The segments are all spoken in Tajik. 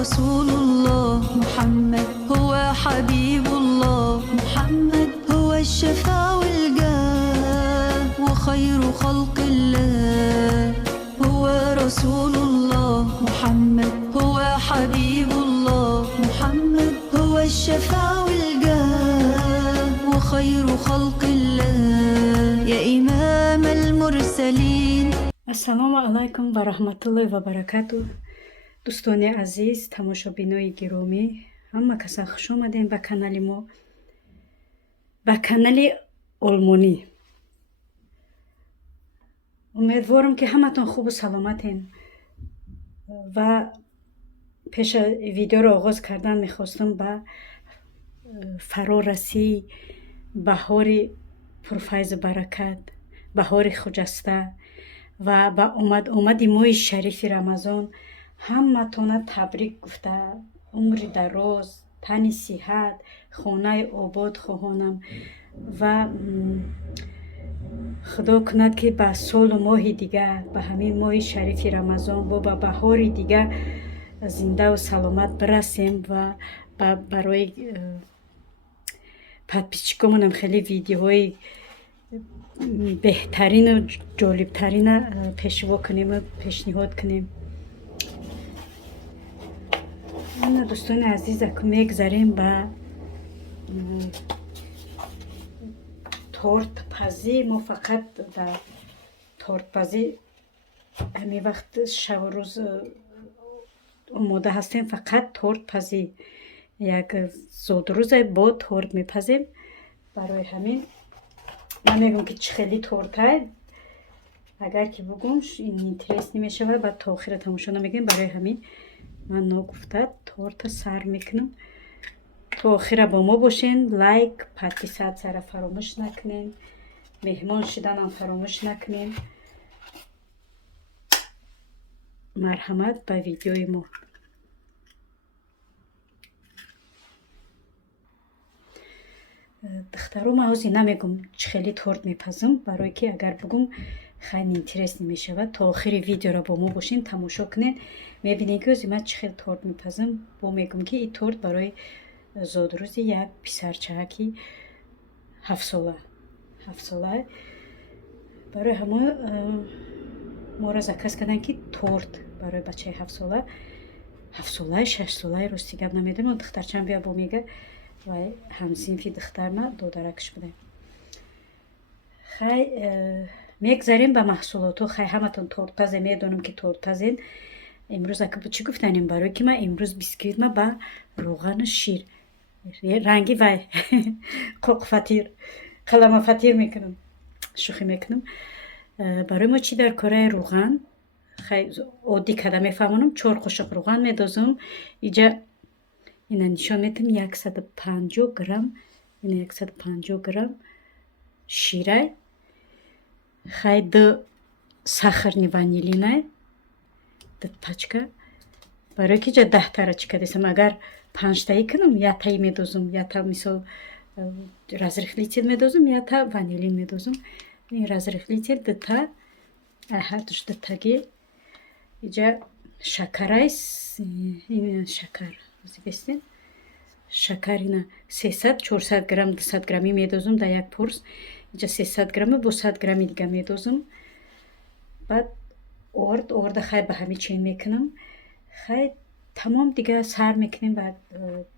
رسول الله محمد، هو حبيب الله محمد، هو الشفاء والجاه وخير خلق الله. هو رسول الله محمد، هو حبيب الله محمد، هو الشفاء والجاه وخير خلق الله يا إمام المرسلين. ассалому алайкум ва раҳматуллоҳи ва баракату. дӯстони азиз, тамошобинои гиромӣ, ҳама каса хуш омадем ба канали мо, ба канали олмонӣ. умедворам ки ҳаматон хубу саломатен ва пеша видеоро оғоз кардан мехостам ба фарорасии баҳори пурфайзу баракат, баҳори хуҷаста ва ба омади моҳи шарифи рамазон ҳаматона табрик гуфта умри дароз, тани сиҳат, хонаи обод хоҳонам ва худо кунад ки ба солу моҳи дигар, ба ҳамин моҳи шарифи рамазон бо ба баҳори дигар зиндаву саломат бирасем ва барои подписчикомонам хеле видеоҳои беҳтарину ҷолибтарина пешво кунему пешниҳод кунем. ана дӯстони азиз, акун мегзарем ба тортпазӣ. мо фақат ба тортпазӣ ҳамин вақт шаву рӯз омода ҳастем. фақат тортпазӣ як зодрӯзе бо торт мепазем. барои ҳамин ман мегӯм ки чӣ хеле тортае, агар ки бугум интерес намешавад, баъд то охира тамошо намегӯем. барои ҳамин ман ногуфта торта сар мекунам. то охира бо мо бошен. лайк, подписатсияро фаромӯш накунен, меҳмон шиданам фаромӯш накунен. марҳамат ба видеои мо. духтаро ман ҳозир намегӯм чӣ хеле торт мепазам, барое ки агар бугум хайли интерес намешавад. то охири видеоро бо мо бошен, тамошо кунен, мебинем ки ҳозир ман чӣ хеле торт мепазам. бо мегӯм ки ин торт барои зодрӯзи як писарчааки 7 сола. барои ҳамо моро заказ кардан ки торт барои бачаи 7 солаи 6 солаи рости гап намедонам. духтарчам бия бо мега вай ҳамсинфи духтарна додаракш буде. хай мегзарем ба маҳсулото. хай ҳаматон тортпазе медонам ки тортпазен. имрӯз ака чӣ гуфтанем? барое ки ман имрӯз бисквитма ба роғану шир, ранги вай қоқфатир, қаламафатир мекунам, шӯхӣ мекунам. барои мо чӣ дар кораи роған хай оддӣ када мефаҳмонам. 4 қошуқ роған медозам. иҷа ина нишон метам 150 грамм, ина 150 грамм ширай, хай 2 сахарни ванилинай, 2 пачка. барое ки ҷа 10 тарачка десам. агар 5 таи кунам, 1 таи медозам, 1 та мисол разрихлитель медозам, 1 та ванилин медозам. ин разрихлитель 2 та, ҳар душ 2 таги. иҷа шакарай, ин шакар бестен. шакар ина 300-400 грамм 200 грамми медозам дар як пурс. иҷа 300 грамми бо 100 грамми дига медозам. баъд орда хай ба ҳами чен мекунам. хай тамом дига сар мекунем ба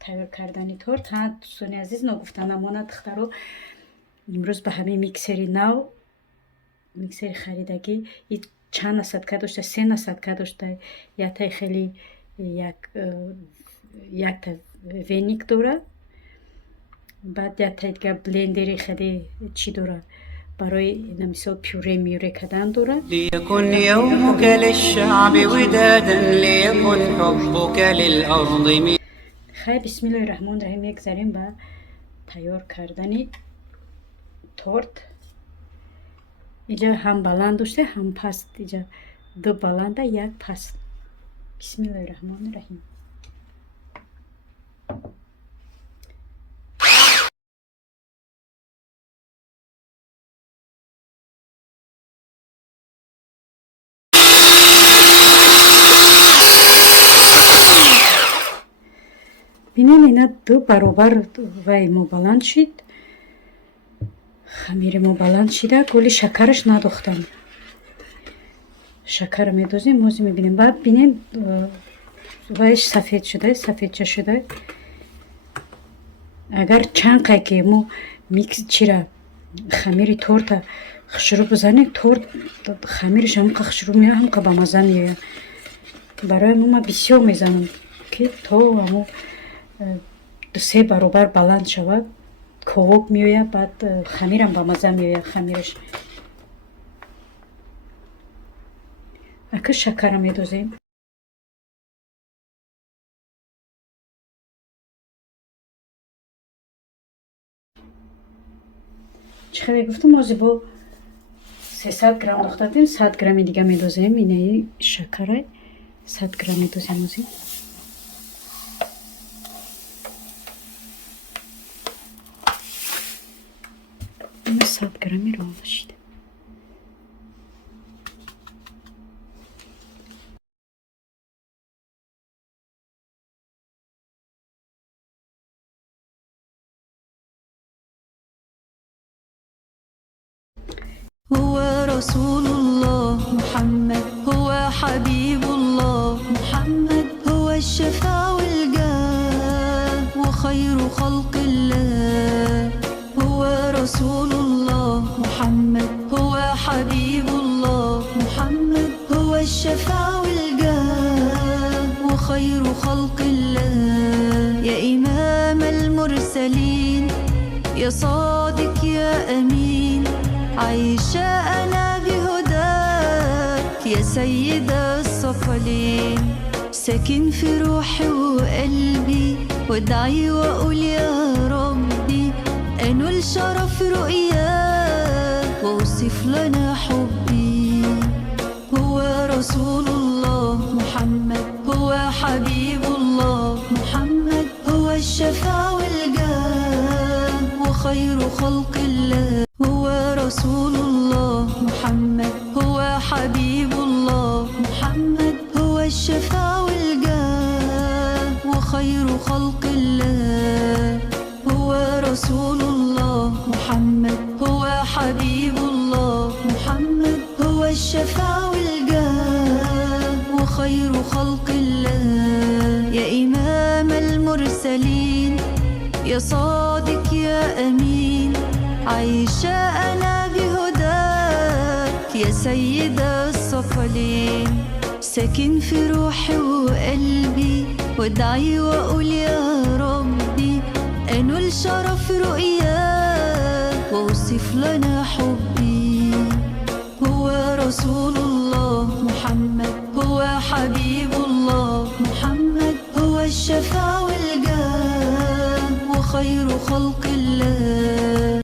тайёр кардани торт. ҳа дӯстони азиз, ногуфта намонад духтаро имрӯз ба ҳамин миксери нав, миксери харидагӣ, ин чанд насадка дошта, 3 насадка дошта. яктай хеле якта веник дора, баъд яктай дига блендери хеле чӣ дора, барои мисол пюре мюре кардан дора. ليكن يومك للشعب ودادا ليكن حبك للأرض. خیر بسم الله الرحمن الرحیم. میگذاریم با تیار کردن تورت. اینجا هم بلند داشته هم پست. اینجا 2 بلنده 1 پست. بسم الله الرحمن الرحیم. бинем ина 2 баробар вай мо баланд шид. Хамири мо баланд шида, гули шакараш надохтам. Шакар медозем, мози мебинем. Баъд бинем вайш сафед шуда, сафедча шуда. Агар чанд қай ки мо микс чира хамири торта хушрӯ бизанем, торт хамириш ҳамқа хушрӯ меояд, ҳамқа ба маза меояд. Барои мо ман бисёр мезанам ки то ҳамо 2-3 баробар баланд шавад. Ковок меояд, баъд хамирам ба маза меояд хамираш. Ака шакара медозем. чӣ хеле гуфтам, мози бо 300 грамм дохтадем, 100 грамми дига медозем. Инаи шакарай 100 грамм медозем мози. Ина 100 грамми ро бошид. هو رسول الله محمد، هو حبيب الله محمد، هو الشفاء والجاه وخير خلق الله. هو رسول الله محمد، هو حبيب الله محمد، هو الشفاء والجاه وخير خلق الله. يا إمام المرسلين، يا صادق يا أمين، عايشة أنا بهداك يا سيد الثقلين. ساكن في روحي وقلبي، وادعي وأقول يا ربي أنول شرف رؤياك وأوصف لنا حبي. هو رسول الله محمد، هو حبيب الله محمد، هو الشفاء والجاه وخير خلق الله. هو رسول الله محمد، هو حبيب الله محمد، هو الشفاء والجاه وخير خلق الله. هو رسول الله محمد، هو حبيب الله محمد، هو الشفاء والجاه وخير خلق الله. يا إمام المرسلين، يا صادق يا أمين، عايشة أنا بهداك يا سيد الثقلين. ساكن في روحي وقلبي، وادعي وأقول يا ربي أنول شرف رؤياك وأوصف لنا حبي. هو رسول الله محمد، هو حبيب الله محمد، هو الشفاء والجاه وخير خلق الله.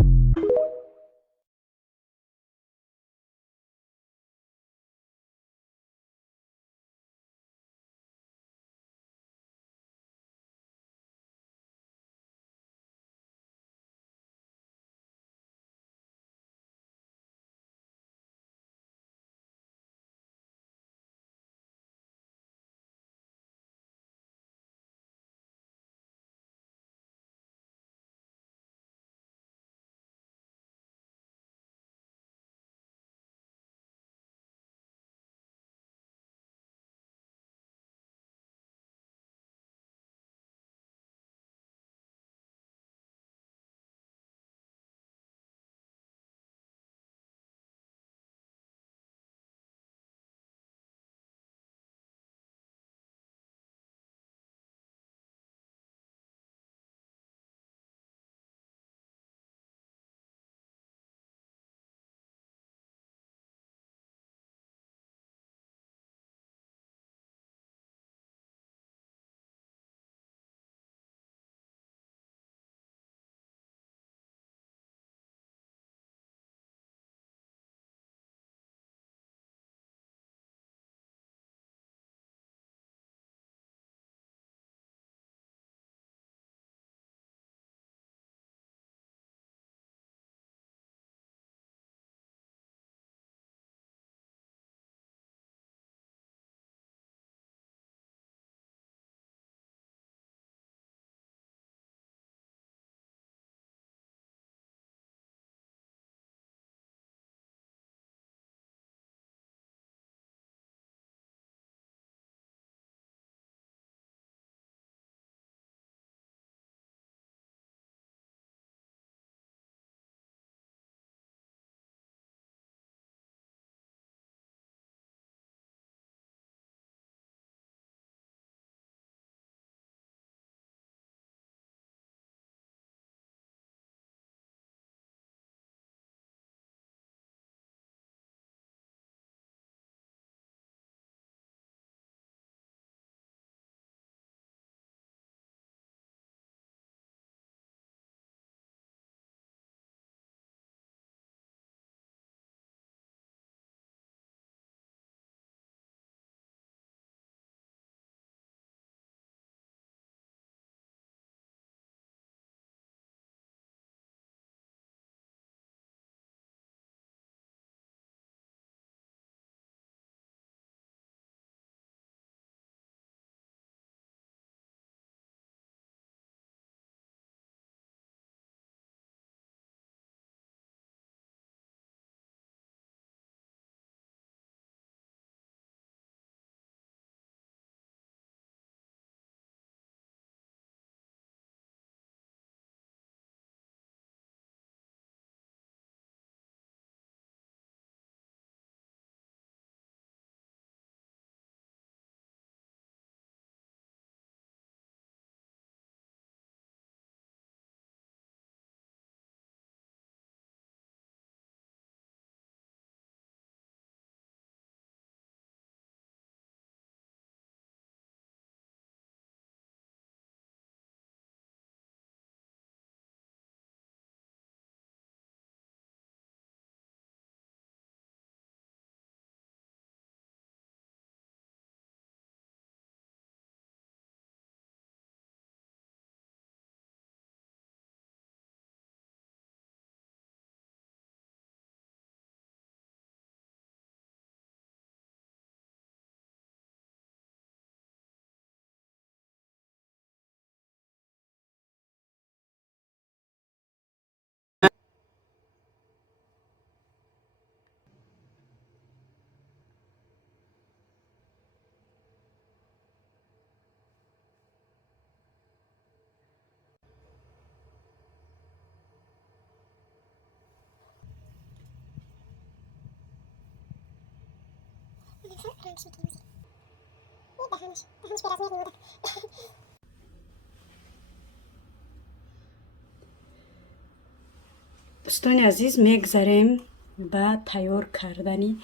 دوستان عزیز میگذاریم با تیار کردن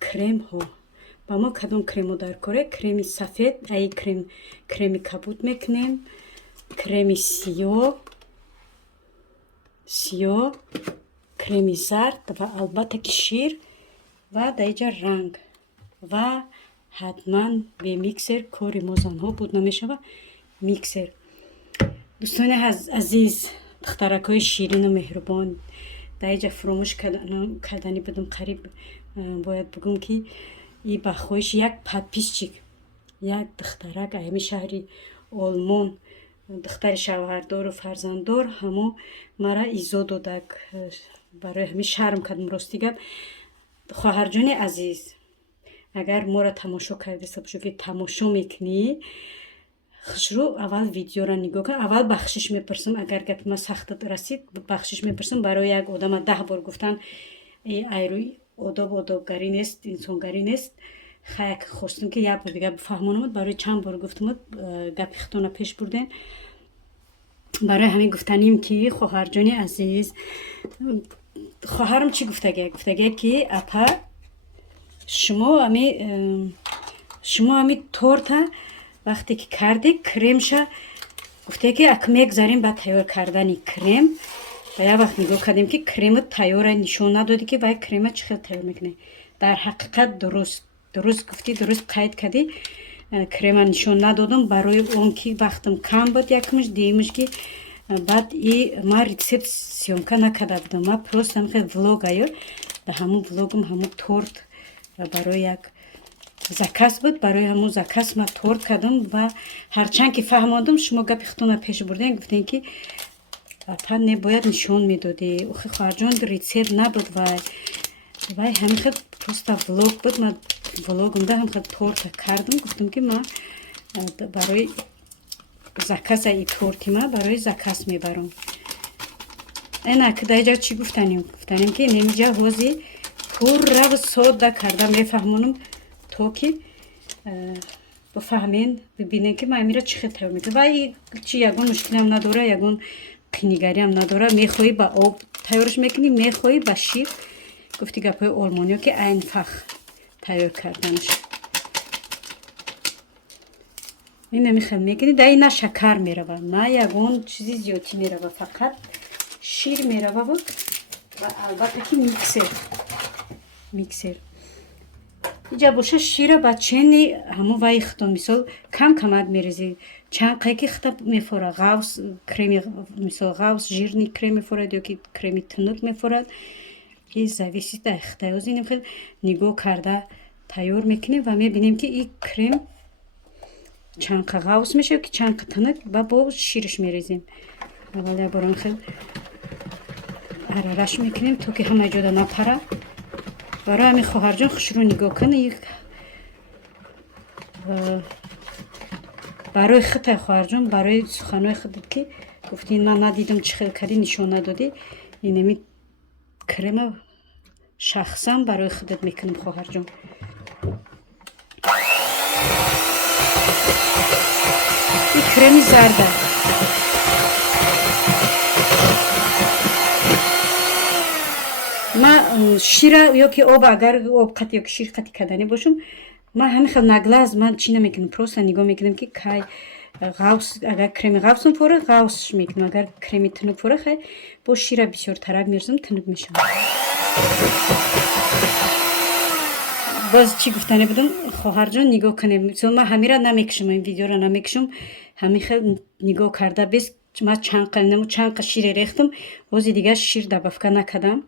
کرم ها. با ما کدوم کرم در کاره؟ کرم سفید، ای کرم کبود میکنیم، کرم سیاه، کرم زرد و البته که شیر و دیجا رنگ و حتما به میکسر کاری ما زنها بود نمیشه و میکسر. دوستان عزیز، دخترکای شیرین و مهربان، دیجا فراموش کردنی بدم قریب باید بگم که این با خواهش یک подписчик، یک دخترک ایمی شهری آلمان، دختر شوهردار و فرزنددار همو مرا ایزا دادک، برای همین شرم کردم. راستی گپ خواهر جان عزیز، اگر ما را تماشا کردی که تماشا میکنی، خشرو اول ویدیو را نگاه کن. اول بخشش میپرسم، اگر گپ ما سخت رسید بخشش میپرسم. برای یک آدم 10 بار گفتن ایروی آدابگری نیست، انسانگری نیست. خیلی خواستم که یک بار دیگه بفهمونم. برای چند بار گفتم گپ خطونه پیش بردن. برای همین گفتنیم که خواهر جان عزیز، خواهرم چی گفته که اپا شما همی تورت وقتی که کردی کرمش گفته که اک میگذاریم با تیار کردن کرم. و یا وقت نگاه کردیم که کرم تیار نشون ندادی که باید کرم چقدر تیار میکنه. در حقیقت درست گفتی، درست قید کردی. کرم نشون ندادم برای اون که وقتم کم بود یکمش دیمش که بعد ما ریسپت سیونکا نکرده بودم. ما پروست هم خیلی ولوگ آیا و همون ولوگم همون تورت برای یک زکاس بود. برای همون زکاس ما تورت کردم و هرچند که فهماندم شما گپی خطونه پیش بردین، گفتین که اپا نباید نشون میدادی. اوخی خواهر جان ریسپت نبود و همین خیلی پروست ولوگ بود. ما ولوگم ده هم خیلی تورت کردم. گفتم که ما برای زکاس ای تورتی ما برای زکاس میبرم. اینا که دیجا چی گفتنیم که نمیجا حوزی پر رو ساده کردم میفهمونم تو که بفهمین ببینین که ما میره چی خطر میده. و چی یگون مشکلی هم نداره، یگون قینیگری هم نداره. میخوایی با آب تیارش میکنی، میخوایی با شیر. گفتی گپای آلمانیا که این فخ تیار کردنش. این نمیخوام میکنی در این نه شکر میروه نه یگون چیزی زیادی میروه، فقط شیر میروه بود و البته که میکسر اینجا باشه. شیر با چینی همو وای خطون مثال کم کمک میریزی. چند قیقی خطب میفوره غوص کرمی، مثال غوص جیرنی کرم میفورد یا که کرمی تنک میفورد. این زویسی در اختیازی نمیخواد نگاه کرده تیار میکنیم و میبینیم که این کرم چند غوص میشه که چند تنک و با شیرش میریزیم. اولی برام خیلی عرارش میکنیم تا که همه جدا نپره. برای همین خواهر جان خوش رو نگاه کنه. برای خطه خواهر جان، برای سخنوی خودت که گفتین من ندیدم چی خیلی کردی نشون ندادی. اینمی کرم شخصا برای خودت میکنم خواهر جان. این کرمی زرده ما شیر یا که آب، اگر آب قطع یا که شیر قطع کردنی باشم ما همین خیلی نگلاز من چی نمیکنم، پروست نگاه میکنم که کای غوص، اگر کرمی غوصم فوره غوصش میکنم، اگر کرمی تنک فوره خیلی با شیر بسیار ترک میرزم تنک میشم. باز چی گفتنه بدم خواهر جان نگاه کنیم. مثلا من همین را نمیکشم، این ویدیو را نمیکشم، همین خیلی نگاه کرده بس. ما چند شیر ریختم، وزی دیگه شیر دبافکا نکردم.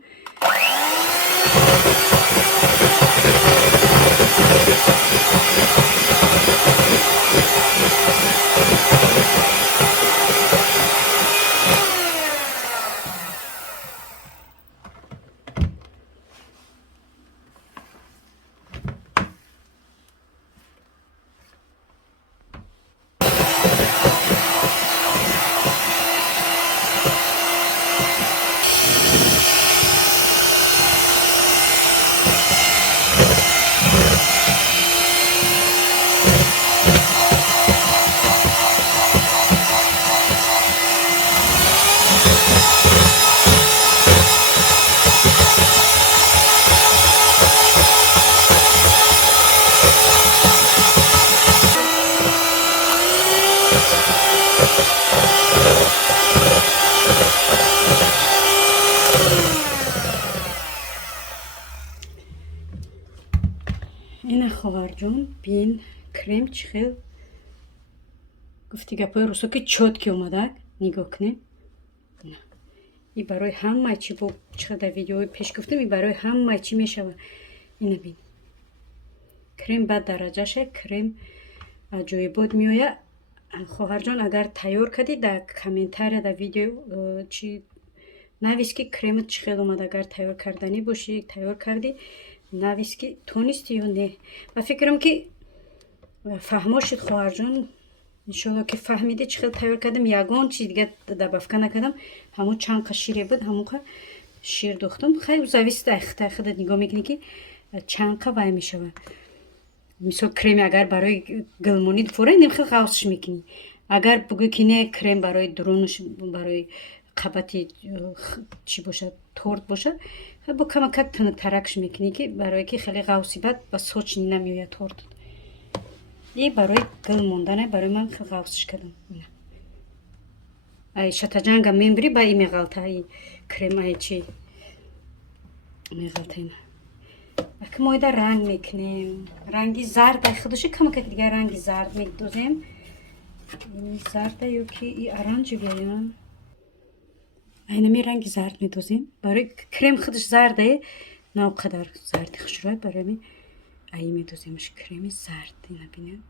اینا خواهر جون بین کرم چخیل گفتی گپای روسا که چوت که اومده نگاه کنیم این برای همه چی با چقدر ویدیوی پیش گفتم این برای همه چی میشود اینو بین کرم بعد درجهشه کرم جوی بود میوید خواهر جان اگر تیار کردی در کامنتاری در ویدیو چی نویس که کرمت چخیل اومد اگر تیار کردنی باشی تیار کردی نویس که تونستی یا نه و فکرم که فهمو شد خواهر جان انشالله که فهمیده چخیل تیار کردم یگان چیز دیگه دبافکه نکردم همون چند شیره بود همون شیر دوختم خیلی زویست اخته خود نگاه میکنی که چند وای میشود مثل کرم اگر برای گلمونی فوری نمیخواد قاوسش میکنی اگر بگو که نه کرم برای درونش برای قبطی چی باشه تورت باشه با کمک ترکش میکنی که برای که خیلی قاوسی بعد با سوچ نمیوید تورت این برای گل موندنه برای من خیلی قاوسش کردم ای شطرنج میبری با این میغلطه ای کرم ای چی میغلطه اینا که ما در رنگ میکنیم رنگی زرد خودش کم که دیگه رنگی زرد میدوزیم این زرد یا که این ارنج بیایم اینمی رنگی زرد میدوزیم برای کرم خودش زرده نه قدر زردی خوشروه برای می ای میدوزیمش کرمی زرد اینا بینیم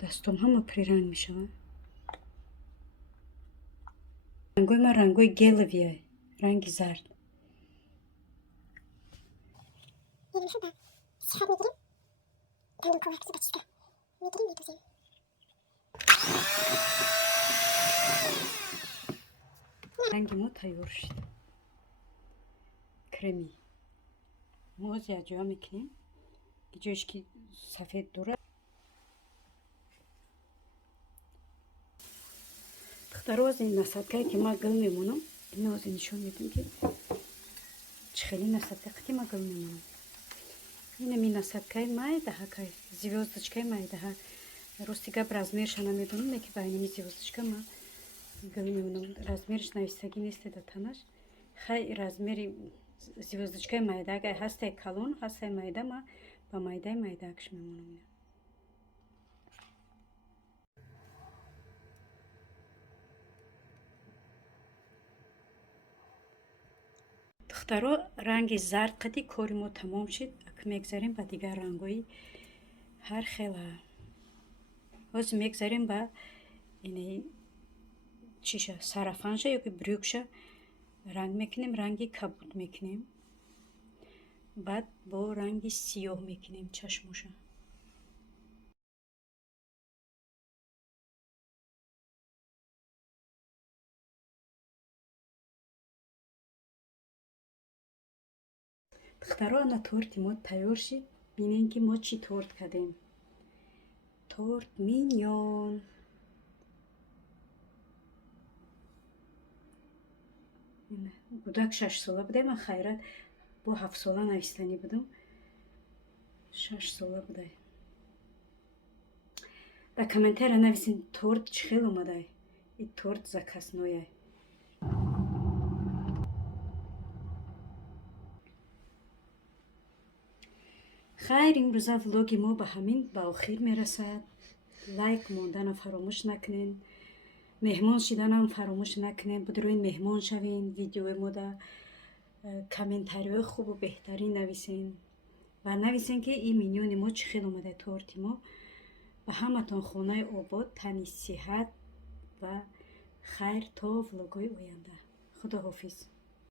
دستم همه پری رنگ میشه رنگوی ما رنگوی گلویه رنگی زرد رنگی ما تیار شد کرمی ما از یه جا میکنیم جایش که سفید دوره دخترها از این نصدگاه که ما گل میمونم این از این نشون میدیم که چخیلی نصدگاه که ما گل میمونم این می نصدگاه مایده ها که звездочкой مایده ها ростига размерش نمیدونم که با اینمی звездочка ما گل میمونم размерش نویستگی نیست در تنش خیلی размери звездочкой مایده اگر هسته کلون هسته مایده ما با مایده اکش میمونم دخترها رنگ زرد قدی کاری ما تمام شد اک میگذاریم با دیگر رنگوی هر خیلی باز میگذاریم با اینه چیشه سرفنشه یا که بریوکشه رنگ میکنیم رنگی کبود میکنیم بعد با رنگی سیاه میکنیم چشموشه دخترها انا تورتی ما تیار شد بینین که ما چی تورت کردیم تورت مینیون گودک 6 ساله بوده من خیرت با 7 ساله نویستنی بودم 6 ساله بوده در کامنتر نویسین تورت چخیل اومده این تورت زکس نویه خیر امروزه ولوگ ما به همین به آخر میرسد لایک موندن فراموش نکنین مهمان شدن هم فراموش نکنین بدروین مهمان شوین ویدیو ما در کامنتاری خوب و بهترین نویسین و نویسین که این مینیون ما چه خیلی اومده تورتی ما و همتون خونه آباد تنی صحت و خیر تا ولوگای آینده خدا حافظ